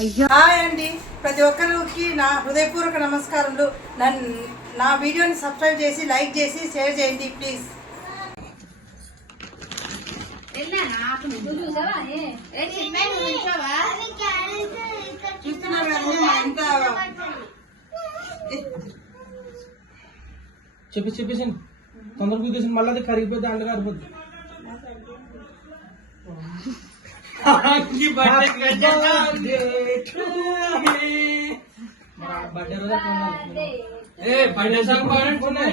అయ్యో హాయ్ అండి, ప్రతి ఒక్కరికి నా హృదయపూర్వక నమస్కారములు. నా వీడియోని సబ్స్క్రైబ్ చేసి లైక్ చేసి షేర్ చేయండి ప్లీజ్. చూస్తున్నారు కదండి మా ఇంత చెప్పేసి తొందర కూర్చేసి మళ్ళీ అది కరిగిపోతే అండ కారిపోద్ది. బర్త్డే సాంగ్ పాడుకున్నా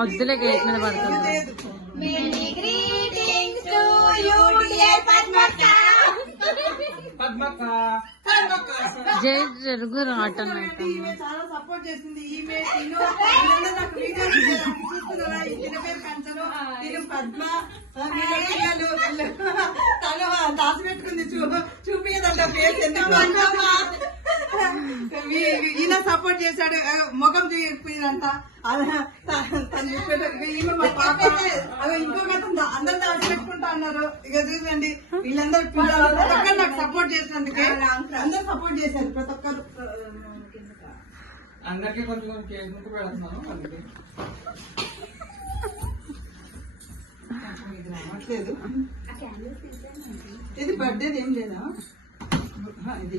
వద్దులే గేట్ మీద పడుతుంది. జై జరుగు రావటం చాలా సపోర్ట్ చేసింది. ఈమె పద్మ తను దాచి పెట్టుకుంది. చూపించదంట ఫేస్ ఎందుకు ఈయన సపోర్ట్ చేశాడు. ముఖం చూపించదంట. ఇంకొక అందరు దాచి పెట్టుకుంటా అన్నారు. ఇక చూడండి వీళ్ళందరూ ప్రతి ఒక్కరు నాకు సపోర్ట్ చేసినందుకే అందరూ సపోర్ట్ చేశారు. ప్రతి ఒక్కరు అందరికీ కొంచెం కేసుకు పెడుతున్నాను. అందుకే ఇది రావట్లేదు. ఇది బర్త్డేది ఏం లేదా? ఇది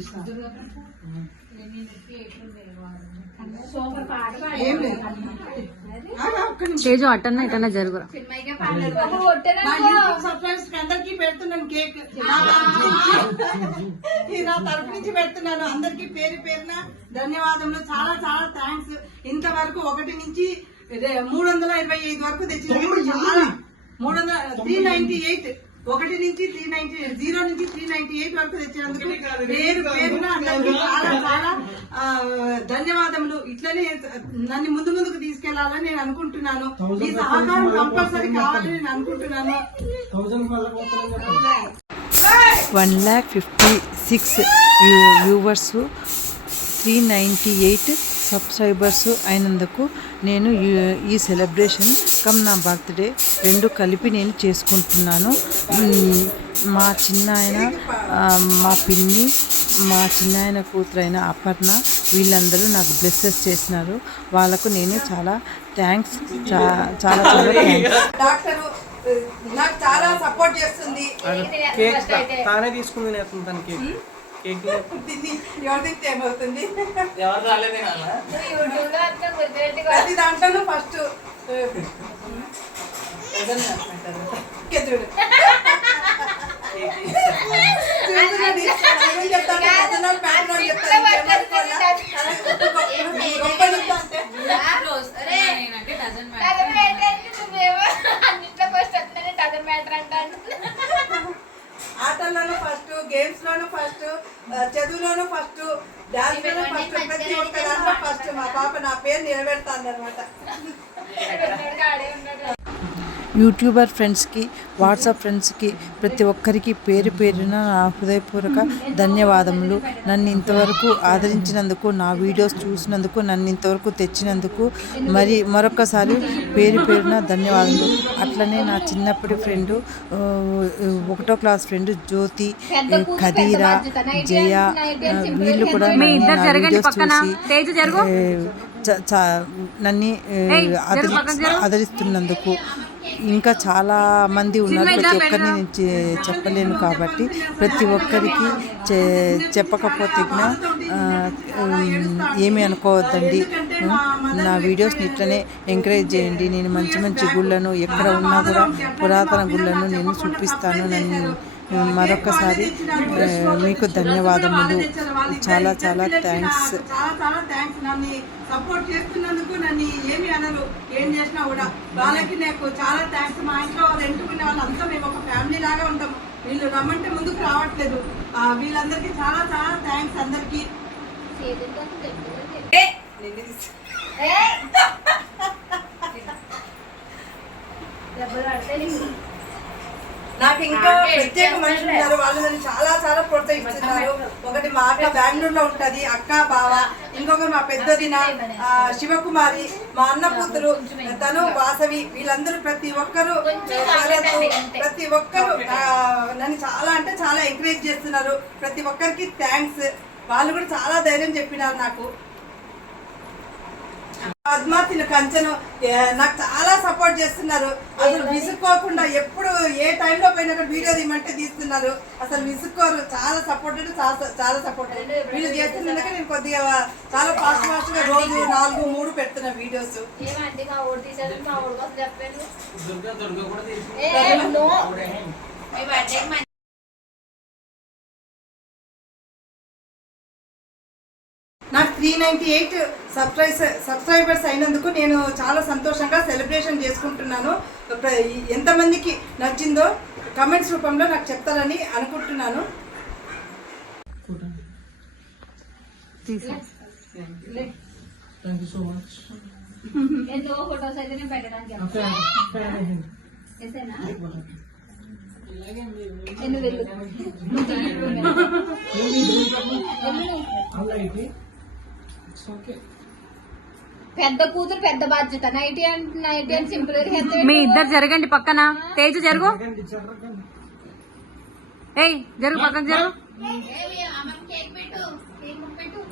ఏం లేదు. తేజు అట్టన్నా ఇటన్నా జరుగురా. సర్ప్రైజ్ అందరికి పెడుతున్నాను కేక్. నా తరపు నుంచి పెడుతున్నాను. అందరికి పేరు పేరున ధన్యవాదములు. చాలా చాలా థ్యాంక్స్. ఇంతవరకు 1 నుంచి 325 వరకు తెచ్చినందుకు చాలా 398 1 నుంచి 398 0 నుంచి 398 వరకు తెచ్చినందుకు పేరు పేరున అందరికీ చాలా చాలా ధన్యవాదములు. ఇట్లనే నన్ను ముందుకు తీసుకెళ్లాలని నేను అనుకుంటున్నాను. ఈ సహకారం కంపల్సరీ కావాలని నేను అనుకుంటున్నాను. 1,56,000 వ్యూవర్స్ 398 సబ్స్క్రైబర్స్ అయినందుకు నేను ఈ సెలబ్రేషన్ నా బర్త్డే 2 కలిపి నేను చేసుకుంటున్నాను. మా చిన్నాయన, మా పిన్ని, మా చిన్నాయన కూతురైన అపర్ణ వీళ్ళందరూ నాకు బ్లెస్సెస్ చేసినారు. వాళ్ళకు నేను చాలా థ్యాంక్స్. చాలా థ్యాంక్స్. డాక్టర్ నాకు చాలా సపోర్ట్ చేస్తుంది. తానే తీసుకుంది నేను తన కేక్. ఎవరు తింటే ఏమవుతుంది? ఎవరు రాలేదే ప్రతి దాంట్లోనూ ఫస్ట్ ఆటల్లోనూ ఫస్ట్, గేమ్స్ లోను ఫస్ట్, చదువులోను ఫస్ట్, డాన్స్ లోను ఫస్ట్, ప్రతి ఒక్క దాంట్లో ఫస్ట్. మా పాప నా పేరు నిలబెడతాంది అనమాట. యూట్యూబర్ ఫ్రెండ్స్కి, వాట్సాప్ ఫ్రెండ్స్కి, ప్రతి ఒక్కరికి పేరు పేరున నా హృదయపూర్వక ధన్యవాదములు. నన్ను ఇంతవరకు ఆదరించినందుకు, నా వీడియోస్ చూసినందుకు, నన్ను ఇంతవరకు తెచ్చినందుకు మరొకసారి పేరు పేరున ధన్యవాదములు. అట్లనే నా చిన్నప్పటి ఫ్రెండు 1వ క్లాస్ ఫ్రెండ్ జ్యోతి, ఖదీరా, జయ వీళ్ళు కూడా నా వీడియోస్ చూసి నన్ను ఆదరిస్తున్నందుకు. ఇంకా చాలా మంది ఉన్నారు. ప్రతి ఒక్కరిని నేను చెప్పలేను కాబట్టి ప్రతి ఒక్కరికి చెప్పకపోతే ఏమీ అనుకోవద్దండి. నా వీడియోస్ని ఇట్లనే ఎంకరేజ్ చేయండి. నేను మంచి మంచి గుళ్ళను ఎక్కడ ఉన్నా కూడా పురాతన గుళ్ళను నేను చూపిస్తాను. మరొకసారి మీకు ధన్యవాదములు. చాలా చాలా థ్యాంక్స్. చాలా చాలా థ్యాంక్స్. నన్ను సపోర్ట్ చేస్తున్నందుకు నన్ను ఏమి అనరు, ఏం చేసినా కూడా వాళ్ళకి నాకు చాలా థ్యాంక్స్. మా ఇంట్లో రెంటుకునే వాళ్ళంతా మేము ఒక ఫ్యామిలీ లాగా ఉంటాము. వీళ్ళు రమ్మంటే ముందుకు రావట్లేదు. వీళ్ళందరికీ చాలా చాలా థ్యాంక్స్ అందరికి. నాకు ఇంకా ప్రత్యేక మనుషులు ఉన్నారు, వాళ్ళు నన్ను చాలా చాలా ప్రోత్సహిస్తున్నారు. ఒకటి మా అక్క బెంగళూరులో ఉంటది, అక్క బావ. ఇంకొకరు మా పెద్దదిన శివకుమారి, మా అన్న కూతురు తను వాసవి. వీళ్ళందరూ ప్రతి ఒక్కరు నన్ను చాలా అంటే చాలా ఎంకరేజ్ చేస్తున్నారు. ప్రతి ఒక్కరికి థ్యాంక్స్. వాళ్ళు కూడా చాలా ధైర్యం చెప్పినారు నాకు. పద్మాతిని కంచెను నాకు చాలా సపోర్ట్ చేస్తున్నారు. అసలు విసుక్కోకుండా ఎప్పుడు ఏ టైంలో పోయినా వీడియో తీయమంటే తీస్తున్నారు. అసలు విసుక్కోరు. చాలా సపోర్టెడ్, చాలా సపోర్టెడ్. వీళ్ళు చేస్తున్నందుకే నేను కొద్దిగా చాలా ఫాస్ట్ గా రోజు 4-3 పెడుతున్నా వీడియోస్. నాకు 398 సబ్స్క్రైబర్స్ అయినందుకు నేను చాలా సంతోషంగా సెలబ్రేషన్ చేసుకుంటున్నాను. ఎంతమందికి నచ్చిందో కమెంట్స్ రూపంలో నాకు చెప్తారని అనుకుంటున్నాను. Thank you so much. Photos అయితే నేను పెట్టడానికి పెద్ద కూతురు పెద్ద బాధ్యత. Nightie and simple. మీ ఇద్దరు జరగండి పక్కన. తేజు జరుగు. ఏయ్ జరుగు, పక్కన జరుగు.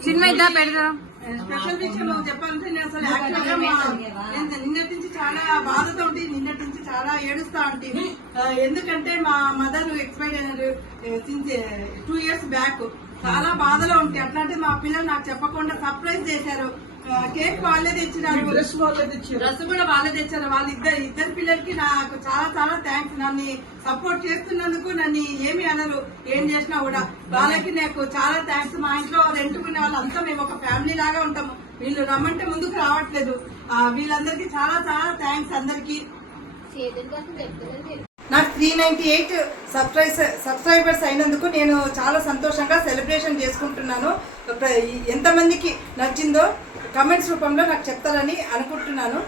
చిన్న ఇద్దరు పెడతారు. స్పెషల్ విషయం చెప్పాలంటే నేను అసలు యాక్చువల్గా నిన్నటి నుంచి చాలా బాధతో ఉంటే, నిన్నటి నుంచి చాలా ఏడుస్తా ఉంటుంది. ఎందుకంటే మా మదర్ ఎక్స్పైర్ అయినారు 2 years బ్యాక్. చాలా బాధలో ఉంటాయి. అట్లాంటి మా పిల్లలు నాకు చెప్పకుండా సర్ప్రైజ్ చేశారు. కేక్ వాళ్ళే తెచ్చినారు, డ్రెస్ కూడా వాళ్ళే తెచ్చారు. వాళ్ళ ఇద్దరు పిల్లలకి నాకు చాలా చాలా థ్యాంక్స్. నన్ను సపోర్ట్ చేస్తున్నందుకు నన్ను ఏమి అనరు, ఏం చేసినా కూడా వాళ్ళకి నాకు చాలా థ్యాంక్స్. మా ఇంట్లో రెంటుకునే వాళ్ళంతా మేము ఒక ఫ్యామిలీ లాగా ఉంటాము. వీళ్ళు రమ్మంటే ముందుకు రావట్లేదు. వీళ్ళందరికీ చాలా చాలా థ్యాంక్స్ అందరికి. నాకు 398 సబ్స్క్రైబర్స్ అయినందుకు నేను చాలా సంతోషంగా సెలబ్రేషన్ చేసుకుంటున్నాను. ఎంతమందికి నచ్చిందో కమెంట్స్ రూపంలో నాకు చెప్తారని అనుకుంటున్నాను.